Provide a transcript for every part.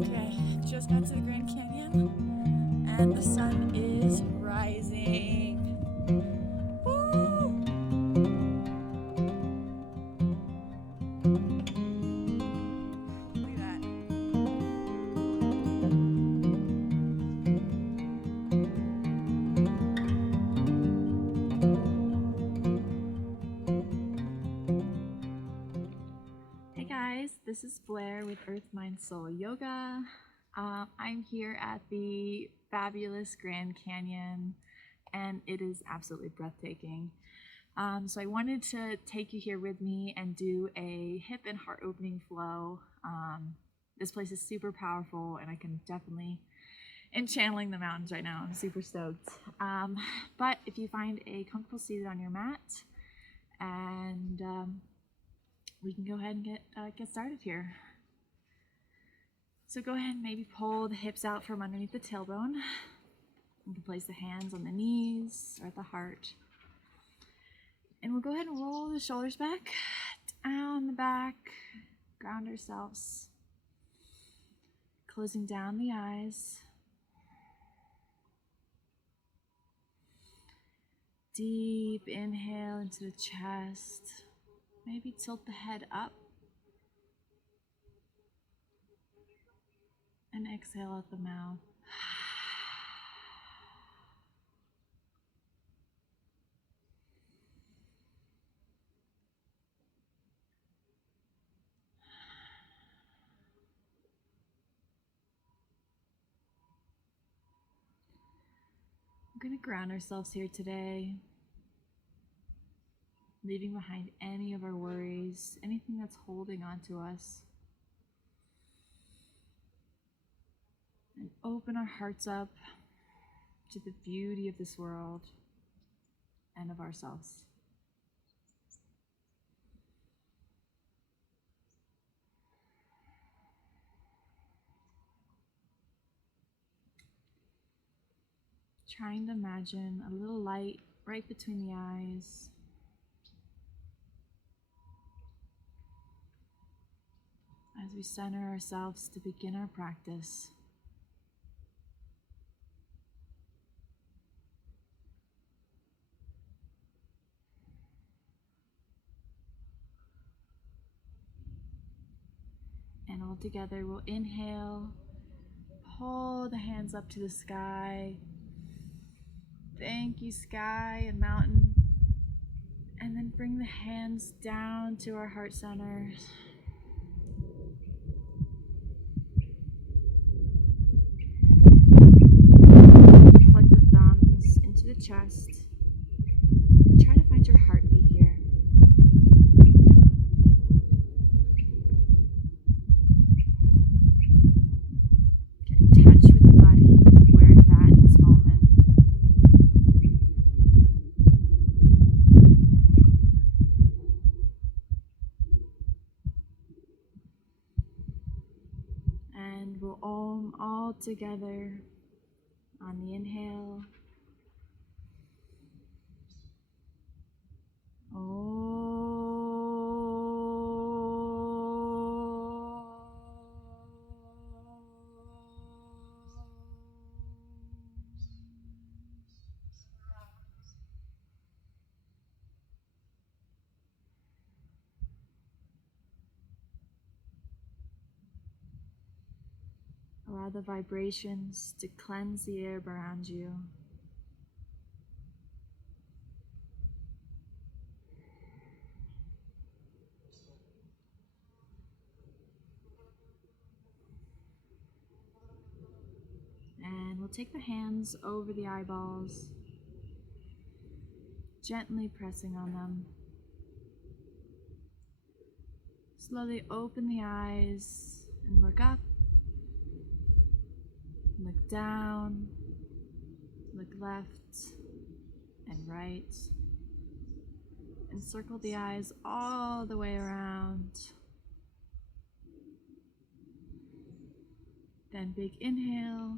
Okay, just got to the Grand Canyon and the sun is rising. Woo! Look at that. Hey guys, this is Blair with Earthmind Soul Yoga. I'm here at the fabulous Grand Canyon and it is absolutely breathtaking. So I wanted to take you here with me and do a hip and heart opening flow. This place is super powerful and I can definitely am channeling the mountains right now. I'm super stoked. But if you find a comfortable seat on your mat, and we can go ahead and get started here. So go ahead and maybe pull the hips out from underneath the tailbone. You can place the hands on the knees or at the heart. And we'll go ahead and roll the shoulders back, down the back, ground ourselves, closing down the eyes. Deep inhale into the chest. Maybe tilt the head up. And exhale out the mouth. We're going to ground ourselves here today, leaving behind any of our worries, anything that's holding on to us. And open our hearts up to the beauty of this world and of ourselves. Trying to imagine a little light right between the eyes. As we center ourselves to begin our practice. And all together we'll inhale, pull the hands up to the sky. Thank you, sky and mountain. And then bring the hands down to our heart center. Plug the thumbs into the chest. And try to find your heartbeat here. Get in touch with the body, where it's at in this moment. And we'll om all together on the inhale. Allow the vibrations to cleanse the air around you. And we'll take the hands over the eyeballs, gently pressing on them. Slowly open the eyes and look up. Look down, look left and right, and circle the eyes all the way around. Then big inhale,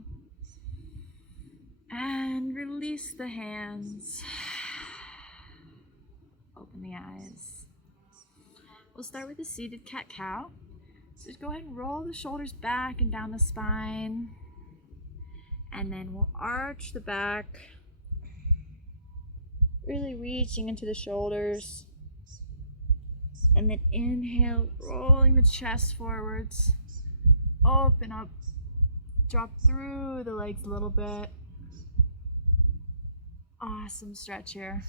and release the hands. Open the eyes. We'll start with a seated cat-cow. So just go ahead and roll the shoulders back and down the spine. And then we'll arch the back, really reaching into the shoulders. And then inhale, rolling the chest forwards. Open up, drop through the legs a little bit. Awesome stretch here.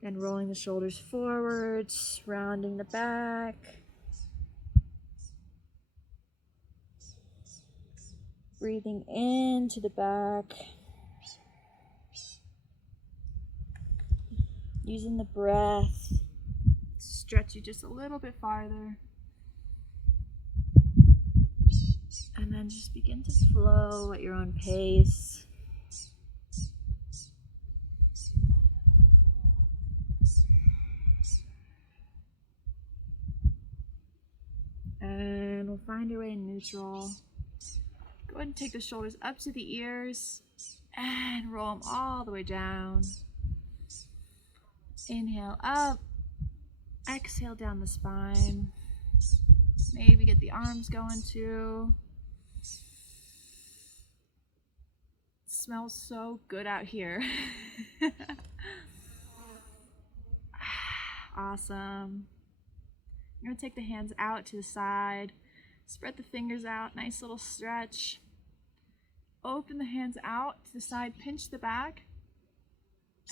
Then rolling the shoulders forwards, rounding the back. Breathing into the back. Using the breath to stretch you just a little bit farther. And then just begin to flow at your own pace. And we'll find your way in neutral. Go ahead and take the shoulders up to the ears and roll them all the way down. Inhale up, exhale down the spine. Maybe get the arms going too. It smells so good out here. Awesome. You're going to take the hands out to the side. Spread the fingers out, nice little stretch. Open the hands out to the side, pinch the back,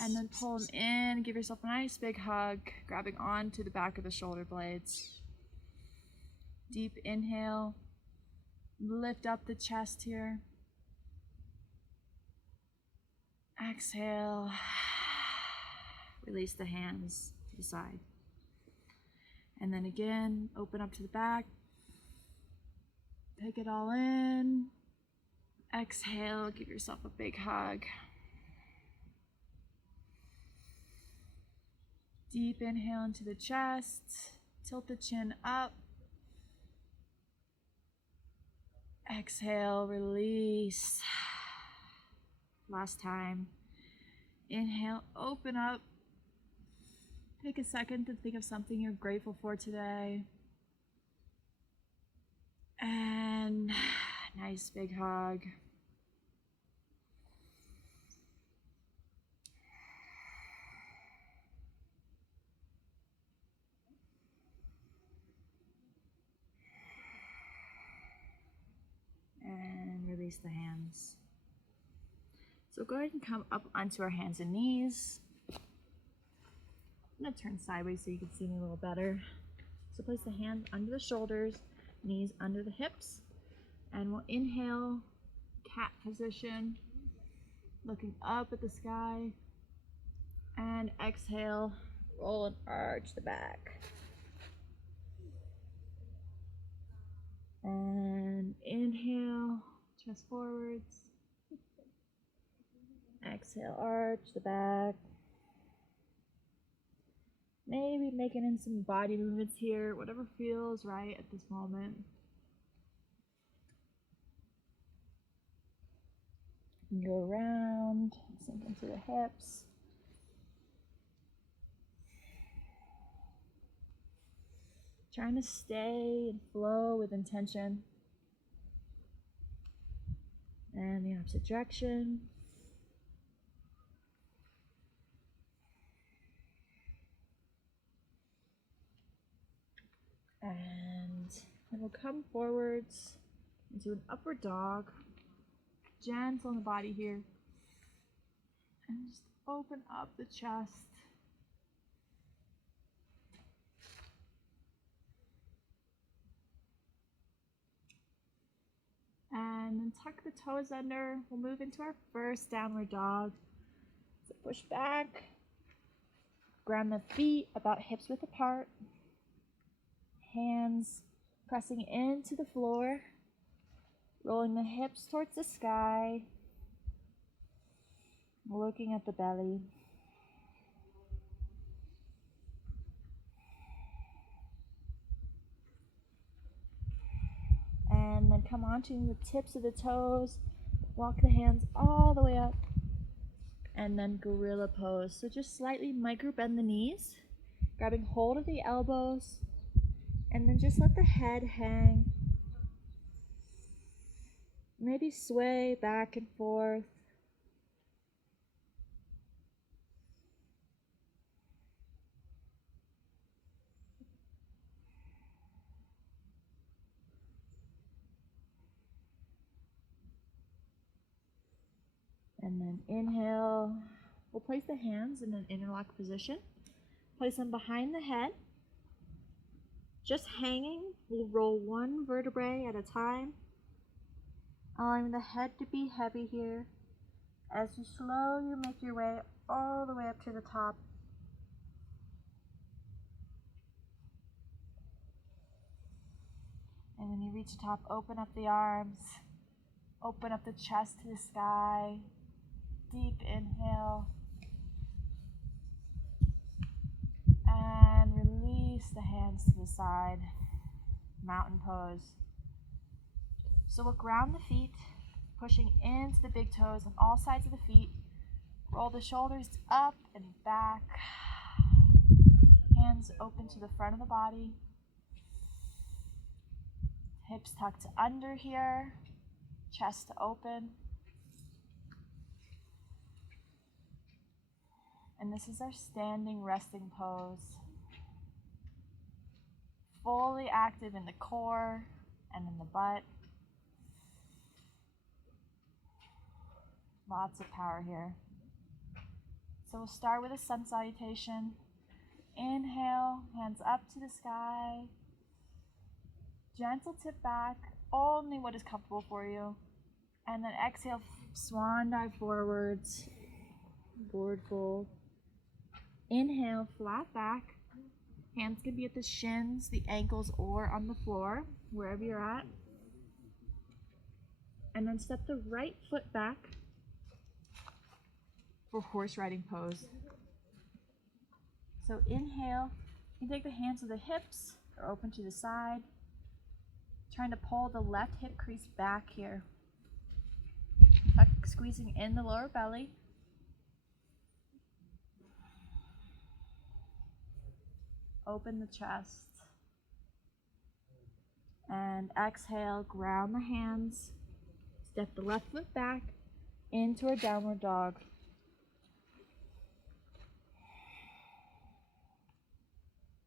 and then pull them in. Give yourself a nice big hug, grabbing onto the back of the shoulder blades. Deep inhale, lift up the chest here. Exhale, release the hands to the side. And then again, open up to the back. Take it all in. Exhale, give yourself a big hug. Deep inhale into the chest. Tilt the chin up. Exhale, release. Last time. Inhale, open up. Take a second to think of something you're grateful for today. And nice big hug. And release the hands. So go ahead and come up onto our hands and knees. I'm going to turn sideways so you can see me a little better. So place the hands under the shoulders, knees under the hips, and we'll inhale, cat position, looking up at the sky, and exhale, roll and arch the back. And inhale, chest forwards, exhale, arch the back. Maybe making in some body movements here, whatever feels right at this moment. And go around, sink into the hips. Trying to stay and flow with intention. And the opposite direction. And then we'll come forwards into an upward dog. Gentle on the body here. And just open up the chest. And then tuck the toes under. We'll move into our first downward dog. So push back. Ground the feet about hips width apart. Hands pressing into the floor. Rolling the hips towards the sky. Looking at the belly. And then come onto the tips of the toes. Walk the hands all the way up. And then gorilla pose. So just slightly micro bend the knees. Grabbing hold of the elbows. And then just let the head hang. Maybe sway back and forth. And then inhale. We'll place the hands in an interlock position. Place them behind the head. Just hanging. We'll roll one vertebrae at a time. Allowing the head to be heavy here. As you slowly make your way all the way up to the top. And when you reach the top, open up the arms. Open up the chest to the sky. Deep inhale. And release the hands to the side. Mountain pose. So we'll ground the feet, pushing into the big toes on all sides of the feet. Roll the shoulders up and back. Hands open to the front of the body. Hips tucked under here. Chest open. And this is our standing resting pose. Fully active in the core and in the butt. Lots of power here. So we'll start with a sun salutation. Inhale, hands up to the sky. Gentle tip back, only what is comfortable for you. And then exhale, swan dive forwards, board fold. Inhale, flat back. Hands can be at the shins, the ankles, or on the floor, wherever you're at. And then step the right foot back for horse riding pose. So inhale, you take the hands to the hips or open to the side. Trying to pull the left hip crease back here. Squeezing in the lower belly. Open the chest. And exhale, ground the hands. Step the left foot back into a downward dog.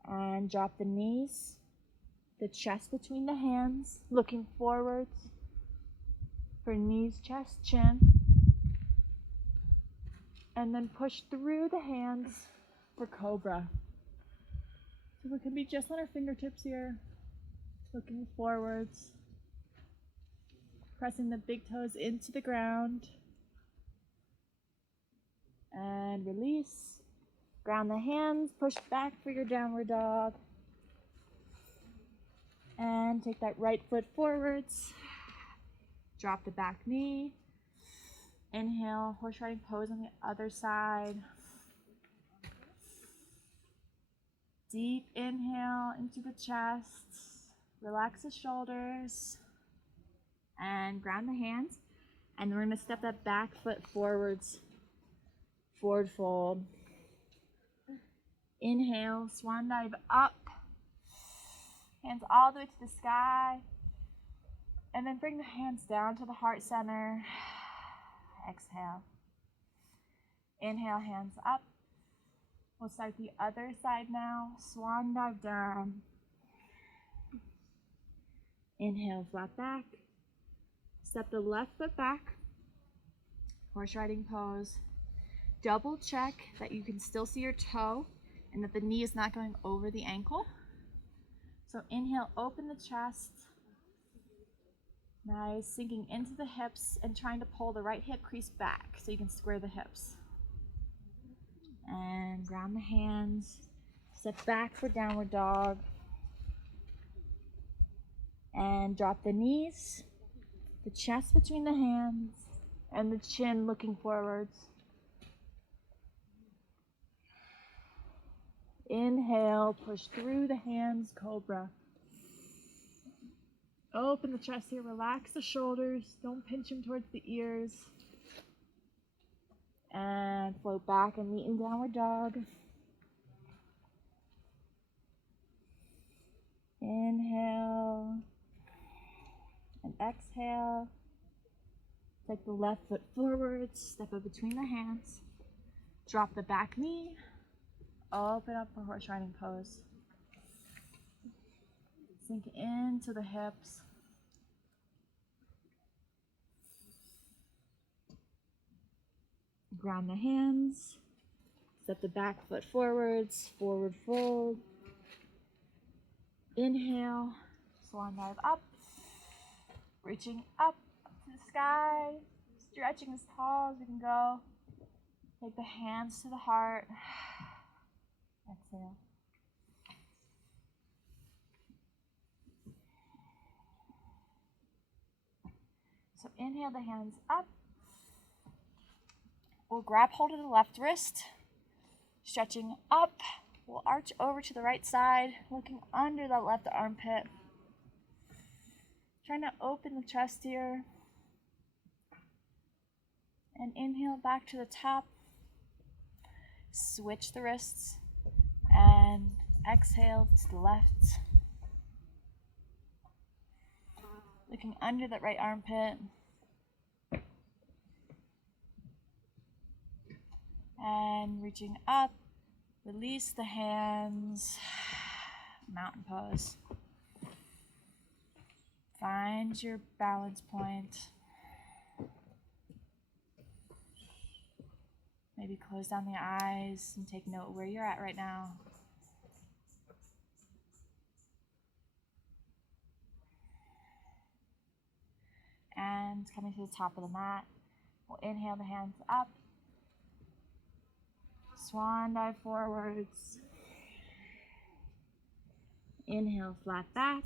And drop the knees, the chest between the hands, looking forwards for knees, chest, chin. And then push through the hands for cobra. So we can be just on our fingertips here, looking forwards, pressing the big toes into the ground. And release. Ground the hands, push back for your downward dog. And take that right foot forwards. Drop the back knee. Inhale, horse riding pose on the other side. Deep inhale into the chest. Relax the shoulders. And ground the hands. And we're going to step that back foot forwards. Forward fold. Inhale, swan dive up. Hands all the way to the sky. And then bring the hands down to the heart center. Exhale. Inhale, hands up. We'll start the other side now. Swan dive down. Inhale, flat back. Step the left foot back. Horse riding pose. Double check that you can still see your toe and that the knee is not going over the ankle. So inhale, open the chest. Nice, sinking into the hips and trying to pull the right hip crease back so you can square the hips. And ground the hands. Step back for downward dog. And drop the knees, the chest between the hands, and the chin looking forwards. Inhale, push through the hands, cobra. Open the chest here, relax the shoulders, don't pinch them towards the ears. And float back and meet in downward dog. Inhale and exhale. Take the left foot forward, step up between the hands. Drop the back knee. Open up for horse riding pose. Sink into the hips. Ground the hands. Step the back foot forwards, forward fold. Inhale, swan dive up. Reaching up to the sky. Stretching as tall as we can go. Take the hands to the heart. Exhale. So inhale the hands up. We'll grab hold of the left wrist. Stretching up. We'll arch over to the right side, looking under that left armpit. Trying to open the chest here. And inhale back to the top. Switch the wrists. And exhale to the left. Looking under that right armpit. And reaching up. Release the hands. Mountain pose. Find your balance point. Maybe close down the eyes and take note where you're at right now. And coming to the top of the mat, we'll inhale the hands up. Swan dive forwards. Inhale, flat back.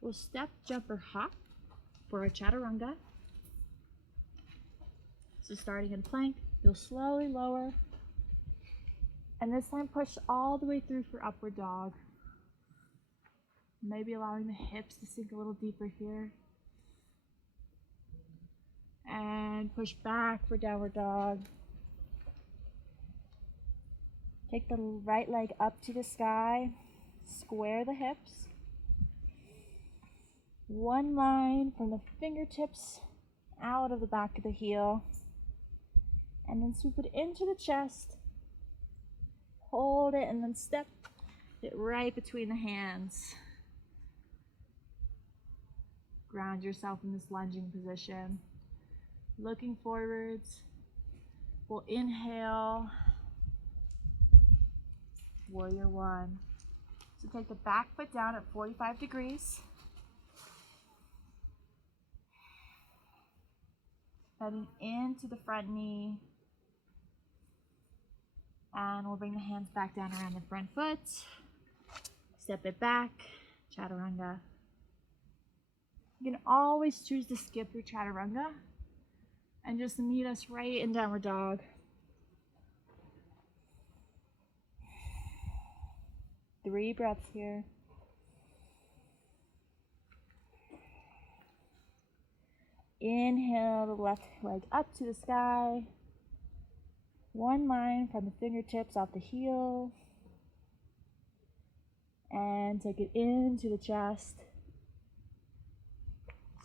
We'll step, jump, or hop for a Chaturanga. So starting in plank, you'll slowly lower. And this time push all the way through for upward dog. Maybe allowing the hips to sink a little deeper here. And push back for downward dog. Take the right leg up to the sky. Square the hips. One line from the fingertips out of the back of the heel. And then swoop it into the chest. Hold it and then step it right between the hands. Ground yourself in this lunging position. Looking forwards. We'll inhale. Warrior one. So take the back foot down at 45 degrees. Bending into the front knee. And we'll bring the hands back down around the front foot. Step it back. Chaturanga. You can always choose to skip your Chaturanga and just meet us right in downward dog. Three breaths here. Inhale the left leg up to the sky. One line from the fingertips off the heel. And take it into the chest.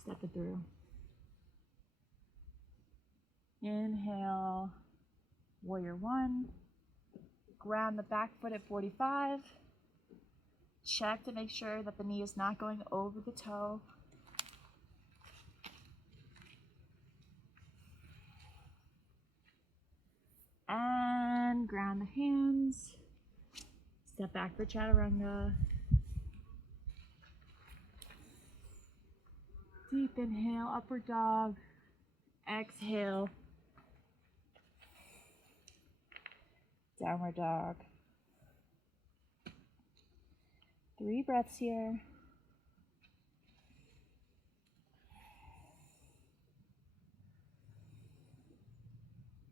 Step it through. Inhale, warrior one. Ground the back foot at 45. Check to make sure that the knee is not going over the toe. And ground the hands. Step back for Chaturanga. Deep inhale, upward dog. Exhale, downward dog. 3 breaths here.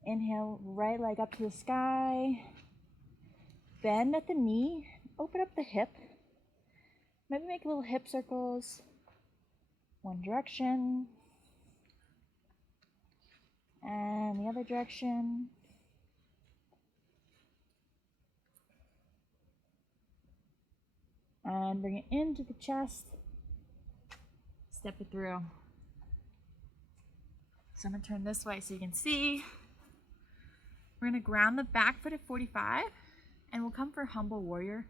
Inhale, right leg up to the sky. Bend at the knee. Open up the hip. Maybe make little hip circles. One direction. And the other direction. And bring it into the chest. Step it through. So I'm going to turn this way so you can see. We're going to ground the back foot at 45, and we'll come for Humble Warrior.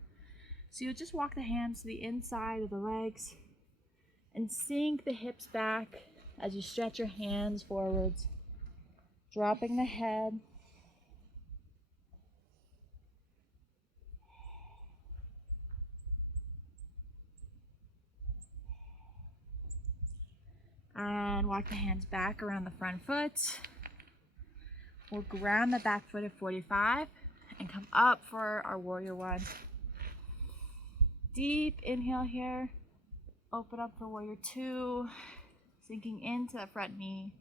So you'll just walk the hands to the inside of the legs and sink the hips back as you stretch your hands forwards, dropping the head. And walk the hands back around the front foot. We'll ground the back foot at 45 and come up for our warrior one. Deep inhale here. Open up for warrior two. Sinking into the front knee.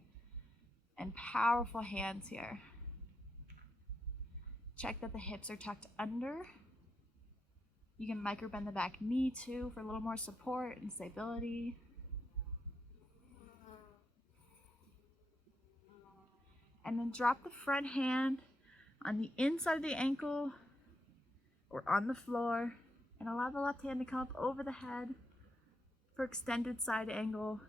And powerful hands here. Check that the hips are tucked under. You can micro bend the back knee too for a little more support and stability. And then drop the front hand on the inside of the ankle or on the floor, and allow the left hand to come up over the head for extended side angle.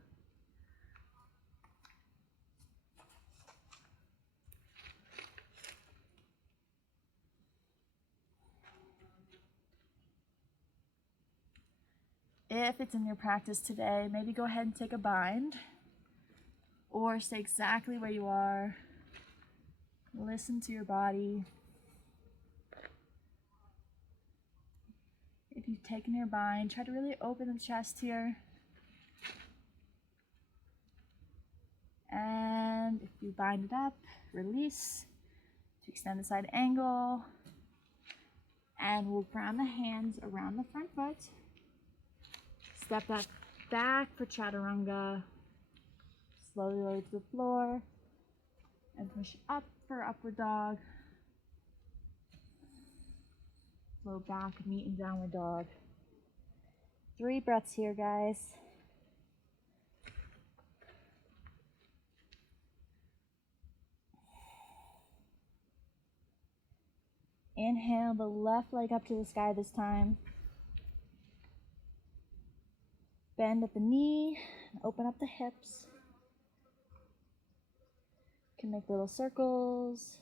If it's in your practice today, maybe go ahead and take a bind or stay exactly where you are. Listen to your body. If you've taken your bind, try to really open the chest here. And if you bind it up, release to extend the side angle. And we'll ground the hands around the front foot. Step that back for Chaturanga. Slowly lower to the floor. And push up for upward dog. Low back, meet in downward dog. 3 breaths here, guys. Inhale the left leg up to the sky this time. Bend at the knee, and open up the hips. You can make little circles.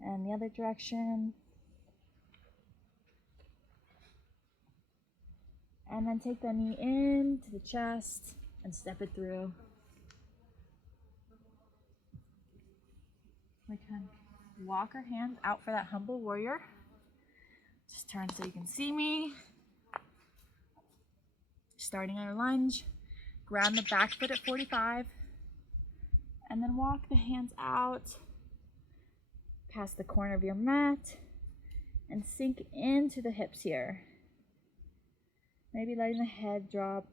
And the other direction. And then take the knee into the chest and step it through. We can walk our hands out for that humble warrior. Just turn so you can see me. Starting our lunge. Ground the back foot at 45. And then walk the hands out past the corner of your mat and sink into the hips here. Maybe letting the head drop.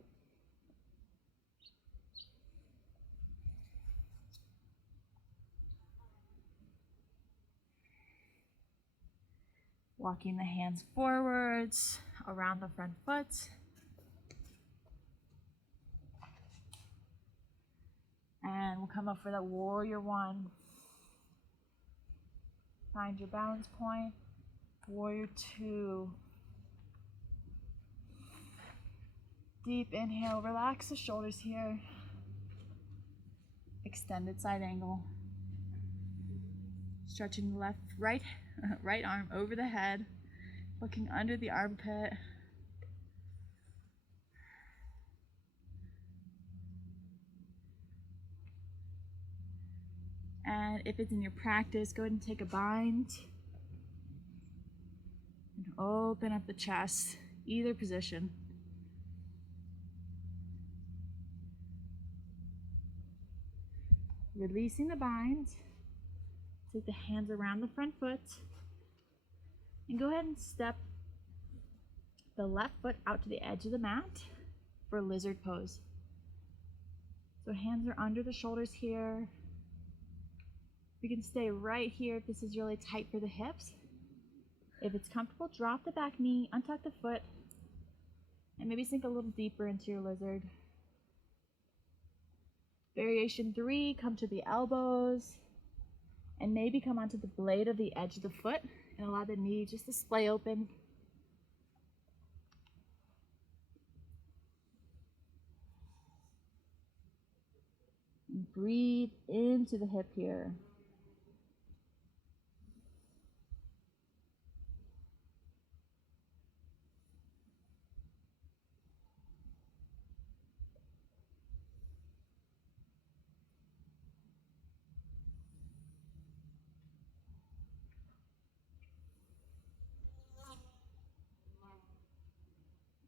Walking the hands forwards around the front foot. And we'll come up for that warrior one. Find your balance point. Warrior two. Deep inhale, relax the shoulders here. Extended side angle. Stretching the right arm over the head, looking under the armpit. And if it's in your practice, go ahead and take a bind. And open up the chest, either position. Releasing the bind. Take the hands around the front foot. And go ahead and step the left foot out to the edge of the mat for lizard pose. So hands are under the shoulders here. You can stay right here if this is really tight for the hips. If it's comfortable, drop the back knee, untuck the foot, and maybe sink a little deeper into your lizard. Variation 3, come to the elbows, and maybe come onto the blade of the edge of the foot And allow the knee just to splay open. And breathe into the hip here.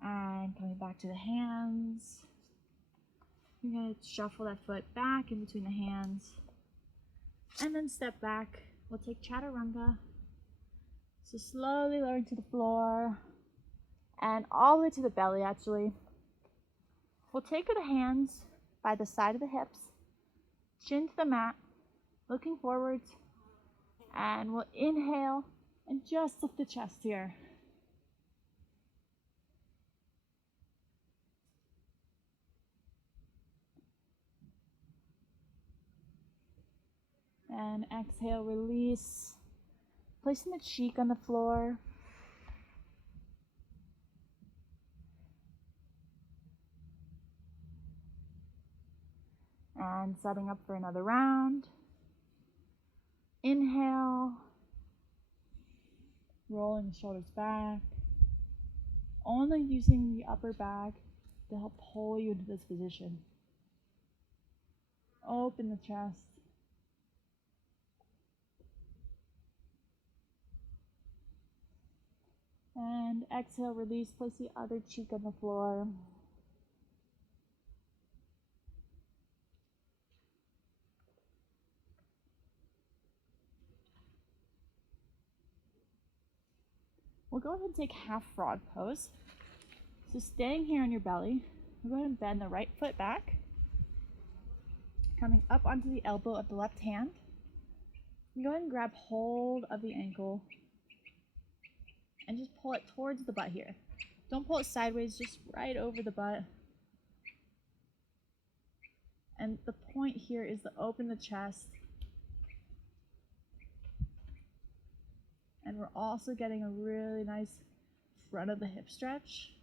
And coming back to the hands. You're going to shuffle that foot back in between the hands. And then step back. We'll take Chaturanga. So slowly lowering to the floor. And all the way to the belly, actually. We'll take the hands by the side of the hips. Chin to the mat. Looking forwards. And we'll inhale and just lift the chest here. And exhale, release. Placing the cheek on the floor. And setting up for another round. Inhale. Rolling the shoulders back. Only using the upper back to help pull you into this position. Open the chest. And exhale, release, place the other cheek on the floor. We'll go ahead and take half frog pose. So staying here on your belly, we'll go ahead and bend the right foot back. Coming up onto the elbow of the left hand. You go ahead and grab hold of the ankle and just pull it towards the butt here. Don't pull it sideways, just right over the butt. And the point here is to open the chest. And we're also getting a really nice front of the hip stretch.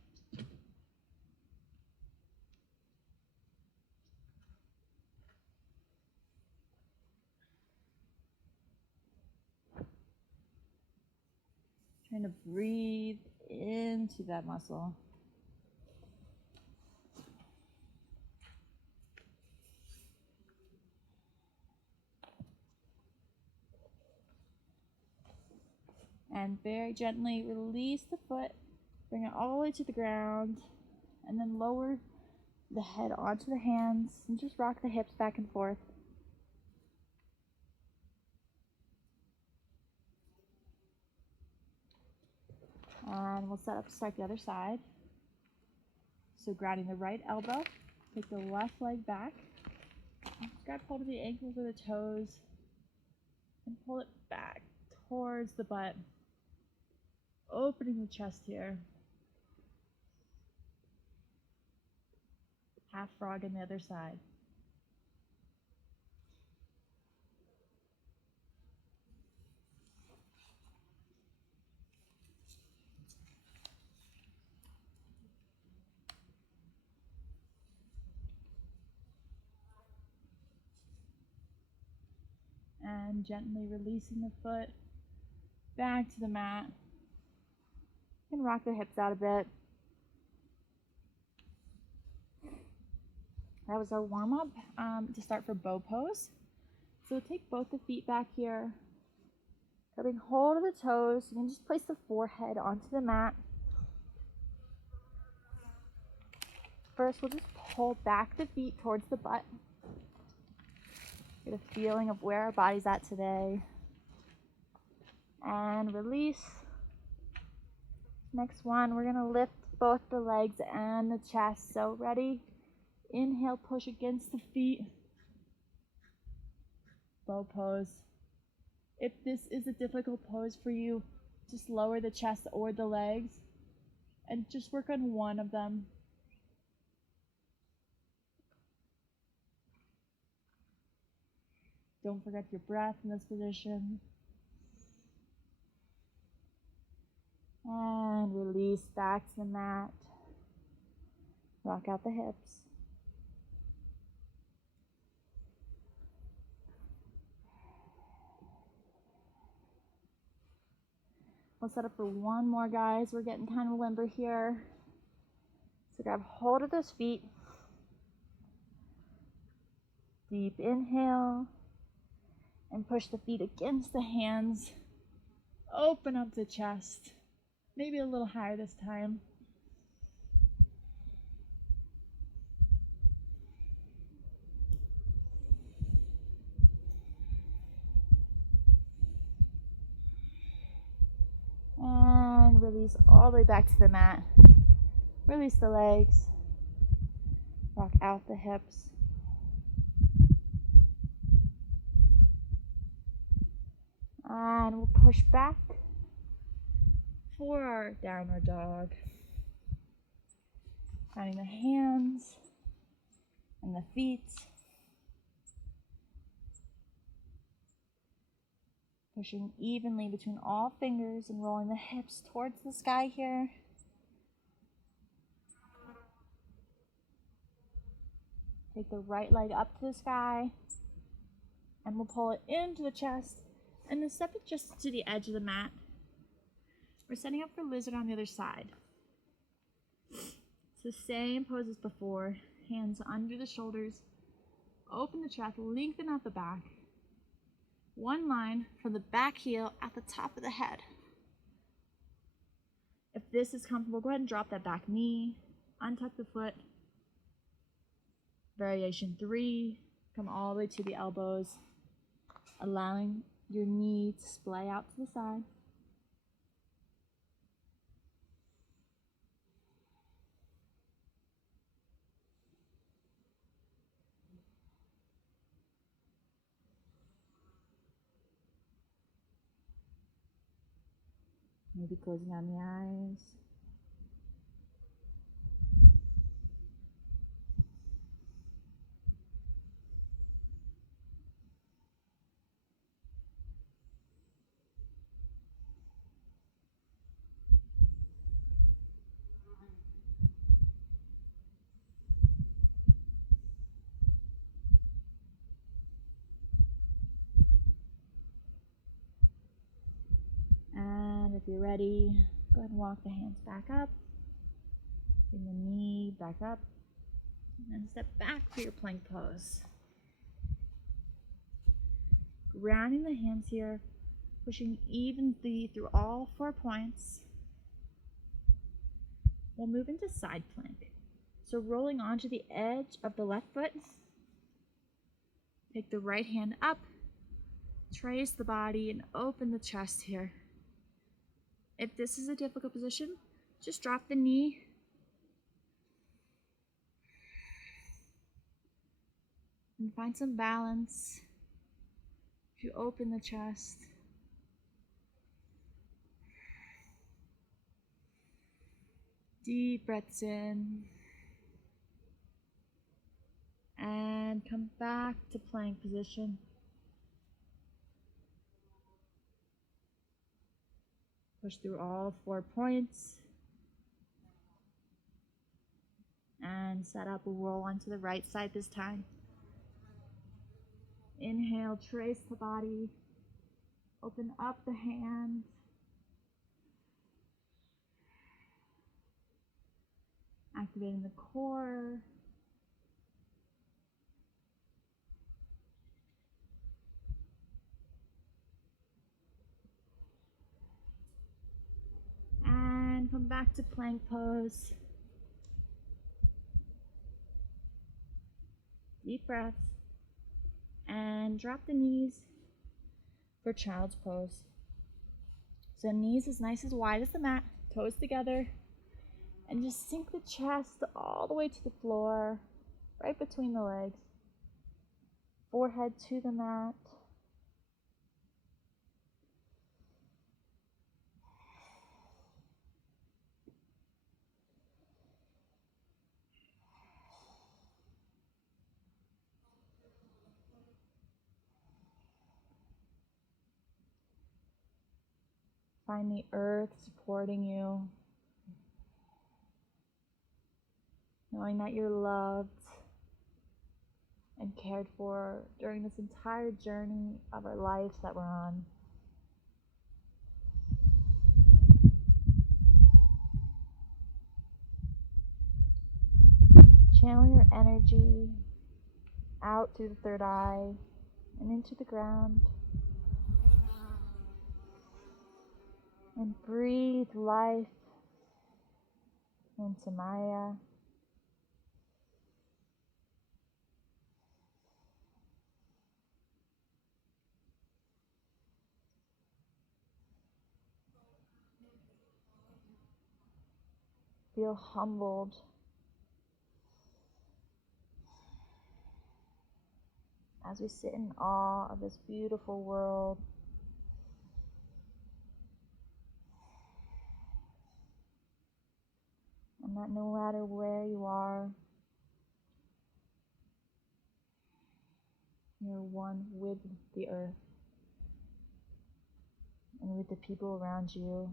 Trying to breathe into that muscle. And very gently release the foot, bring it all the way to the ground, and then lower the head onto the hands and just rock the hips back and forth. And we'll set up to start the other side. So grounding the right elbow, take the left leg back, grab hold of the ankles or the toes, and pull it back towards the butt, opening the chest here. Half frog on the other side. And gently releasing the foot back to the mat. And rock the hips out a bit. That was our warm-up to start for bow pose. So take both the feet back here. Grabbing hold of the toes. You can just place the forehead onto the mat. First, we'll just pull back the feet towards the butt. Get a feeling of where our body's at today. And release. Next one, we're going to lift both the legs and the chest. So ready? Inhale, push against the feet. Bow pose. If this is a difficult pose for you, just lower the chest or the legs and just work on one of them. Don't forget your breath in this position. And release back to the mat. Rock out the hips. We'll set up for one more, guys. We're getting kind of limber here. So grab hold of those feet. Deep inhale. And push the feet against the hands. Open up the chest. Maybe a little higher this time. And release all the way back to the mat. Release the legs. Rock out the hips. And we'll push back for our downward dog. Finding the hands and the feet. Pushing evenly between all fingers and rolling the hips towards the sky here. Take the right leg up to the sky. And we'll pull it into the chest. And then step it just to the edge of the mat. We're setting up for lizard on the other side. It's the same pose as before. Hands under the shoulders. Open the chest, lengthen out the back. One line from the back heel at the top of the head. If this is comfortable, go ahead and drop that back knee. Untuck the foot. Variation 3. Come all the way to the elbows. Allowing your knee to splay out to the side. Maybe closing down the eyes. And if you're ready, go ahead and walk the hands back up. Bring the knee back up. And then step back for your plank pose. Grounding the hands here, pushing evenly through all 4 points. We'll move into side plank. So rolling onto the edge of the left foot. Take the right hand up. Trace the body and open the chest here. If this is a difficult position, just drop the knee. And find some balance. If you open the chest. Deep breaths in. And come back to plank position. Push through all 4 points. And set up a roll onto the right side this time. Inhale, trace the body. Open up the hands. Activating the core. And come back to plank pose. Deep breaths. And drop the knees for child's pose. So knees as nice as wide as the mat, toes together. And just sink the chest all the way to the floor, right between the legs. Forehead to the mat. Find the earth supporting you, knowing that you're loved and cared for during this entire journey of our lives that we're on. Channel your energy out through the third eye and into the ground. And breathe life into Maya. Feel humbled as we sit in awe of this beautiful world. And that no matter where you are, you're one with the earth and with the people around you.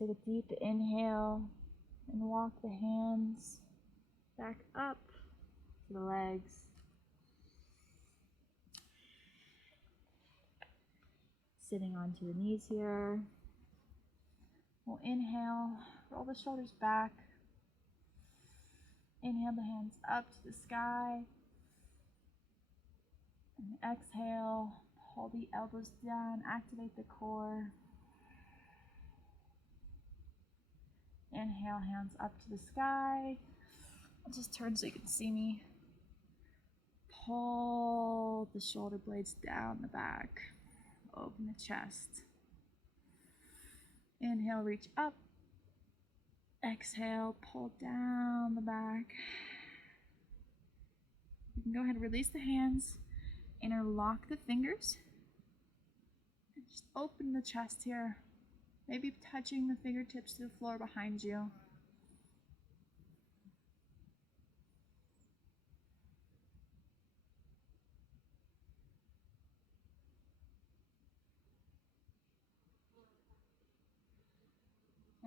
Take a deep inhale and walk the hands back up to the legs. Sitting onto the knees here. We'll inhale, roll the shoulders back. Inhale the hands up to the sky. And exhale, pull the elbows down, activate the core. Inhale, hands up to the sky. I'll just turn so you can see me. Pull the shoulder blades down the back. Open the chest. Inhale, reach up. Exhale, pull down the back. You can go ahead and release the hands. Interlock the fingers. And just open the chest here. Maybe touching the fingertips to the floor behind you.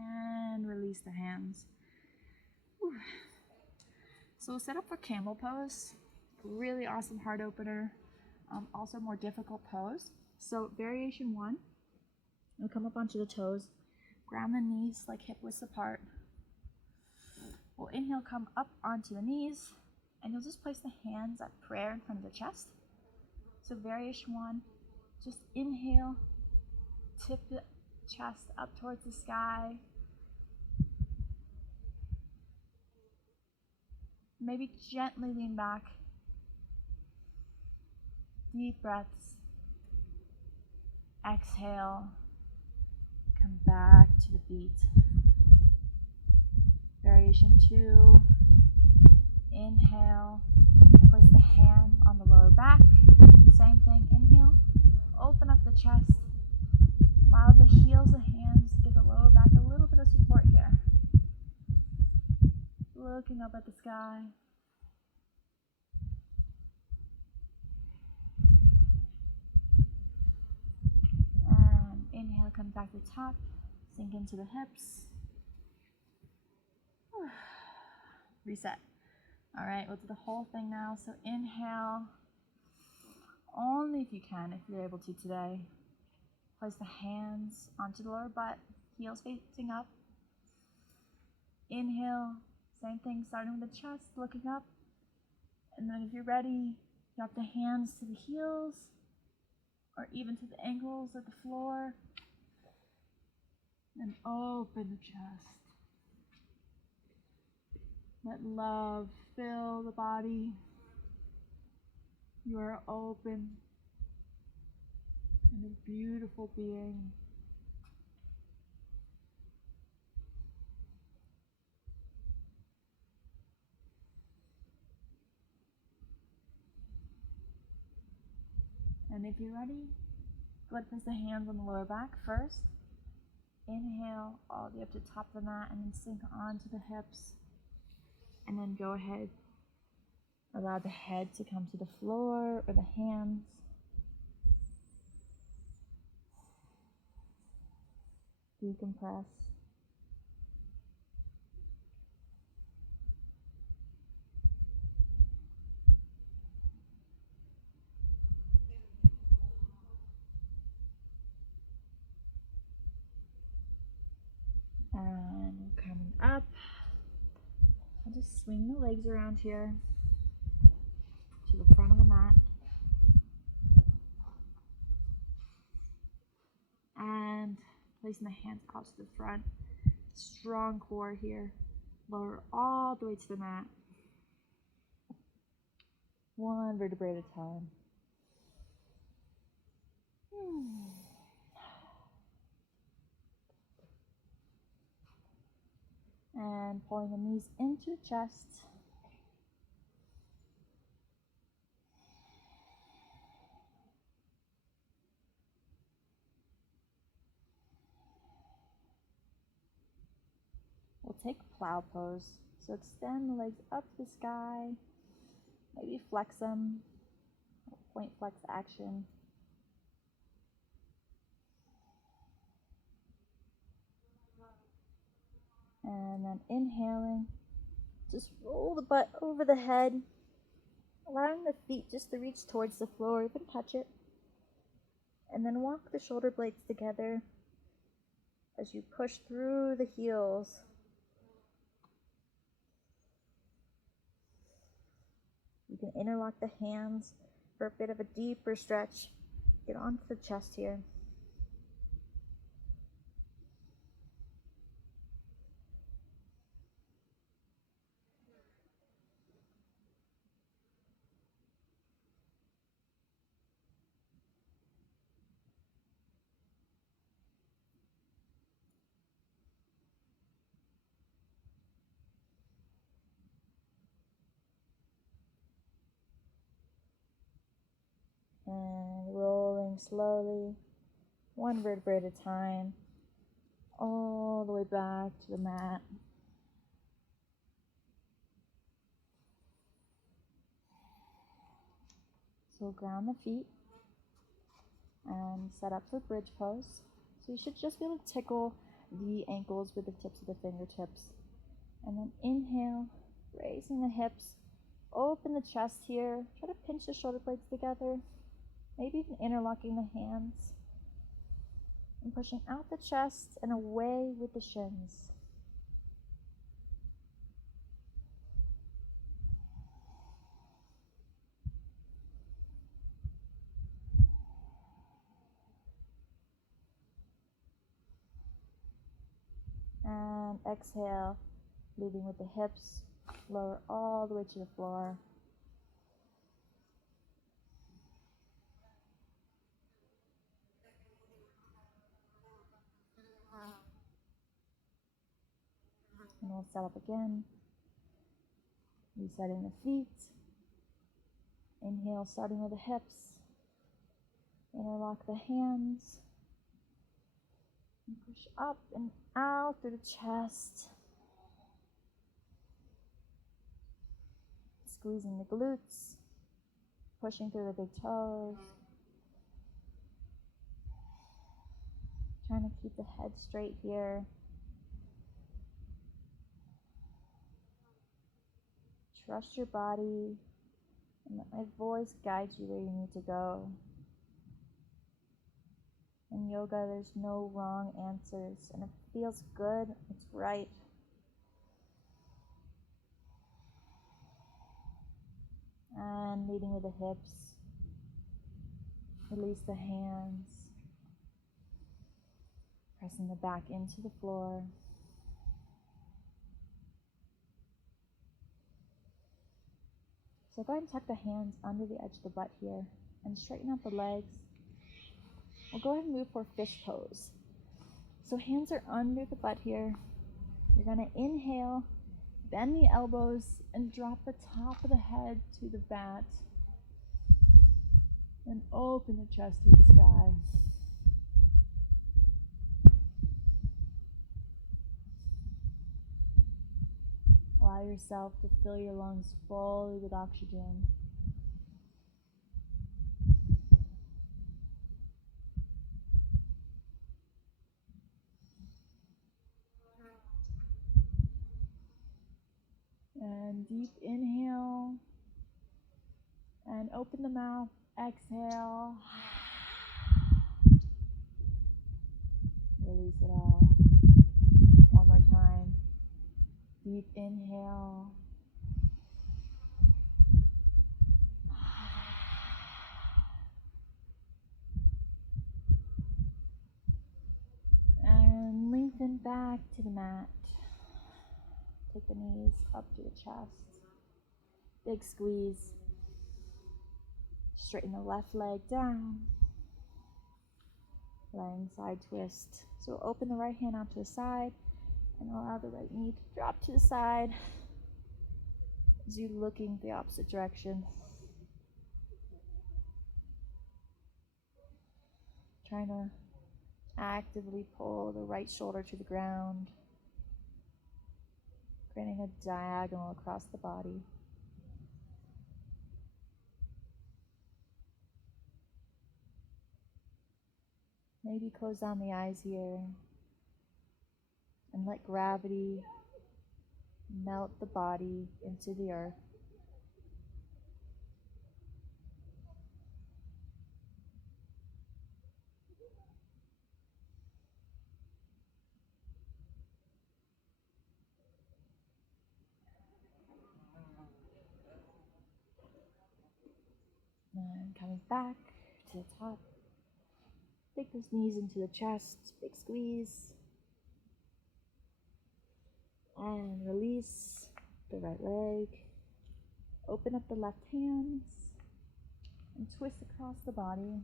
And release the hands. Whew. So we'll set up for Camel Pose. Really awesome heart opener. Also more difficult pose. So variation 1. We'll come up onto the toes. Ground the knees like hip widths apart. We'll inhale, come up onto the knees. And you'll just place the hands at prayer in front of the chest. So variation 1. Just inhale. Tip the chest up towards the sky. Maybe gently lean back. Deep breaths. Exhale. Come back to the beat. Variation 2. Inhale. Place the hand on the lower back. Same thing. Inhale. Open up the chest. Allow the heels of hands to give the lower back a little bit of support here. Looking up at the sky. And inhale, come back to the top. Sink into the hips. Reset. All right, we'll do the whole thing now. So inhale. Only if you can, if you're able to today. Place the hands onto the lower butt, heels facing up. Inhale, same thing, starting with the chest, looking up. And then if you're ready, drop the hands to the heels, or even to the ankles or the floor. And open the chest. Let love fill the body. You are open. And a beautiful being. And if you're ready, go ahead and place the hands on the lower back first. Inhale all the way up to the top of the mat and then sink onto the hips. And then go ahead, Allow the head to come to the floor or the hands. Decompress. And we're coming up. I'll just swing the legs around here to the front of the mat. And placing the hands out to the front. Strong core here. Lower all the way to the mat. One vertebrae at a time. And pulling the knees into the chest. We'll take plow pose. So extend the legs up to the sky. Maybe flex them. Point flex action. And then inhaling, just roll the butt over the head, allowing the feet just to reach towards the floor, even touch it. And then walk the shoulder blades together as you push through the heels. You can interlock the hands for a bit of a deeper stretch. Get onto the chest here. And rolling slowly, one vertebrae at a time, all the way back to the mat. So ground the feet and set up for bridge pose. So you should just be able to tickle the ankles with the tips of the fingertips. And then inhale, raising the hips, open the chest here, try to pinch the shoulder blades together. Maybe even interlocking the hands and pushing out the chest and away with the shins. And exhale, leading with the hips, lower all the way to the floor. And we'll set up again. Resetting the feet. Inhale, starting with the hips. Interlock the hands. And push up and out through the chest. Squeezing the glutes. Pushing through the big toes. Trying to keep the head straight here. Trust your body and let my voice guide you where you need to go. In yoga, there's no wrong answers, and if it feels good, it's right. And leading with the hips, release the hands, pressing the back into the floor. So go ahead and tuck the hands under the edge of the butt here and straighten out the legs. We'll go ahead and move for fish pose. So hands are under the butt here. You're going to inhale, bend the elbows, and drop the top of the head to the mat. And open the chest to the sky. Allow yourself to fill your lungs fully with oxygen. And deep inhale. And open the mouth. Exhale. Release it all. One more time. Deep inhale. And lengthen back to the mat. Take the knees up to the chest. Big squeeze. Straighten the left leg down. Lying side twist. So open the right hand out to the side and allow the right knee to drop to the side as you looking the opposite direction. Trying to actively pull the right shoulder to the ground, creating a diagonal across the body. Maybe close down the eyes here and let gravity melt the body into the earth. And coming back to the top. Take those knees into the chest, big squeeze. And release the right leg. Open up the left hands and twist across the body.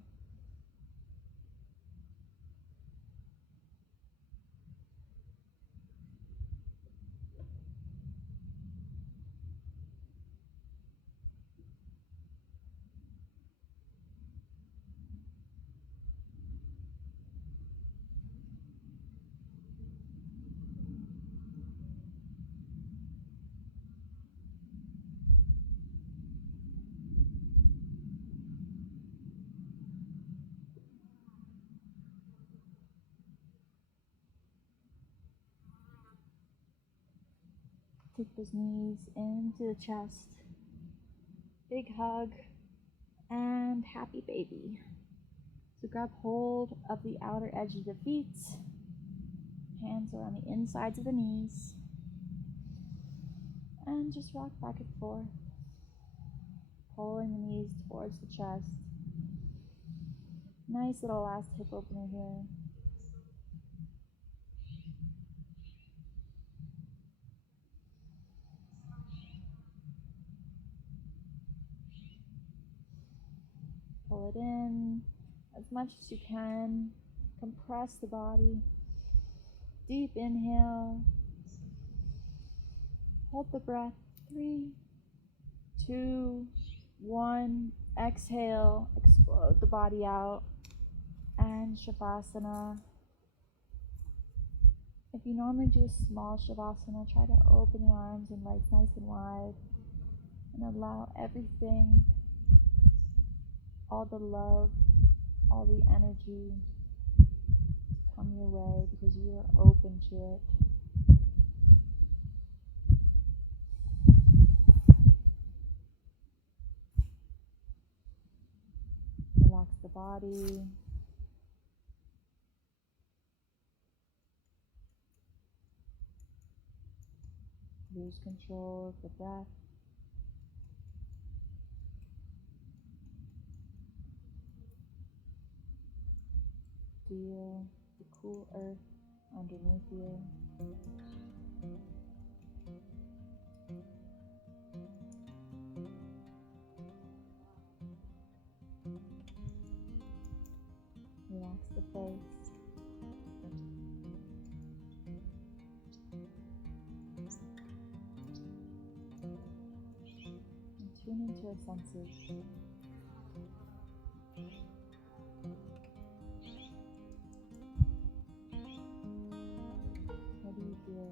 Take those knees into the chest. Big hug and happy baby. So grab hold of the outer edge of the feet. Hands are on the insides of the knees. And just rock back and forth. Pulling the knees towards the chest. Nice little last hip opener here. Pull it in as much as you can. Compress the body. Deep inhale. Hold the breath. 3, 2, 1. Exhale. Explode the body out. And Shavasana. If you normally do a small Shavasana, try to open the arms and legs nice and wide. And allow everything, all the love, all the energy to come your way because you are open to it. Relax the body. Lose control of the breath. Feel the cool earth underneath you. Relax the face. And tune into your senses. What do you feel?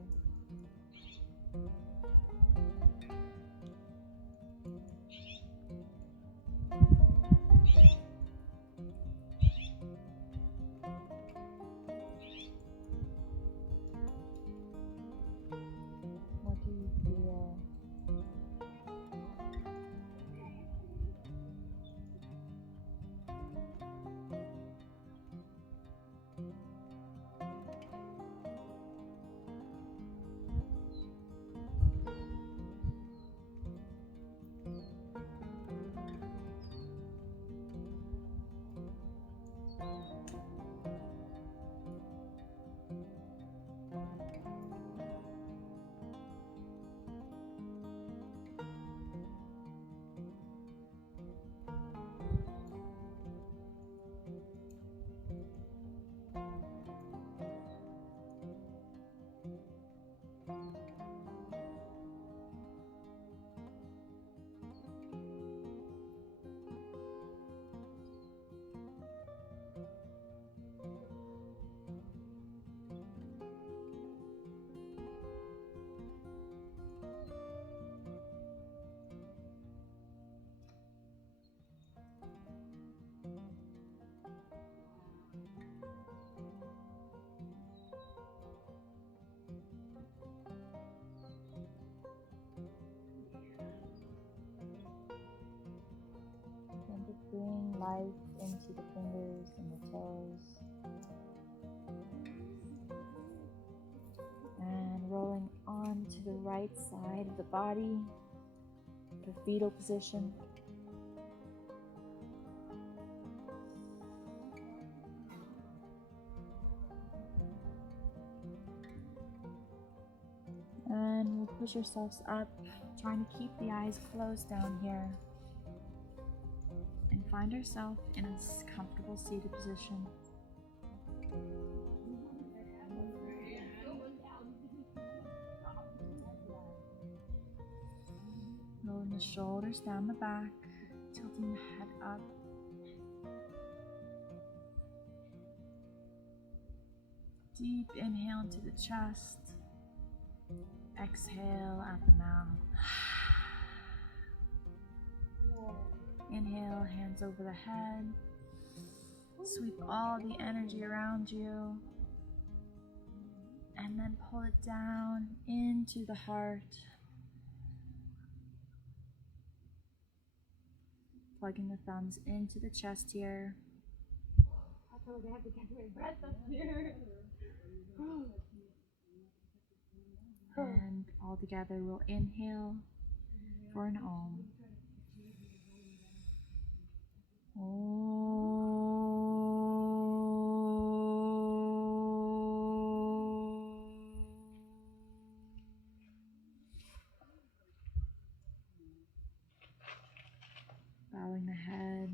And to bring life into the fingers and the toes. And rolling on to the right side of the body, the fetal position. And we'll push ourselves up, trying to keep the eyes closed down here. And find ourselves in a comfortable seated position. Rolling the shoulders down the back, tilting the head up. Deep inhale into the chest. Exhale out the mouth. Inhale, hands over the head. Sweep all the energy around you. And then pull it down into the heart. Plugging the thumbs into the chest here. I feel like I have to catch my breath up here. And all together we'll inhale for an Om. Bowing the head.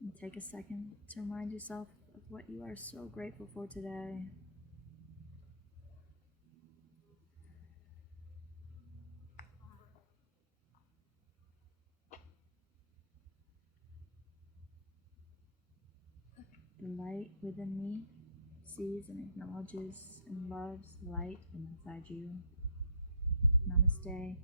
And take a second to remind yourself of what you are so grateful for today. The light within me sees and acknowledges and loves the light inside you. Namaste.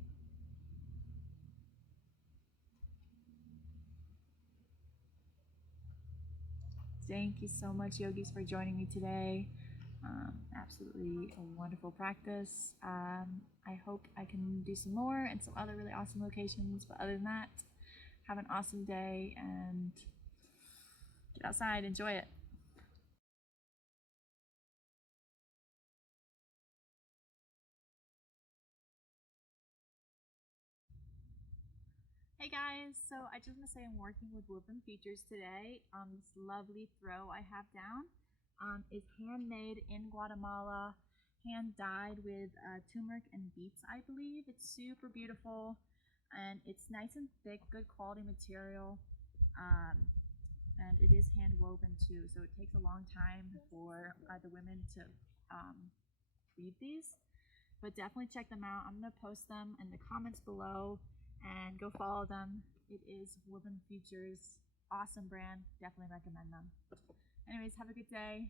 Thank you so much, yogis, for joining me today. Absolutely a wonderful practice. I hope I can do some more and some other really awesome locations. But other than that, have an awesome day and get outside, enjoy it. Hey guys, so I just want to say I'm working with woven features today. This lovely throw I have down is handmade in Guatemala, hand dyed with turmeric and beets, I believe. It's super beautiful and it's nice and thick, good quality material, and it is hand woven too, so it takes a long time for the women to weave these. But definitely check them out. I'm going to post them in the comments below and go follow them. It is Woven Features. Awesome brand. Definitely recommend them. Anyways, have a good day.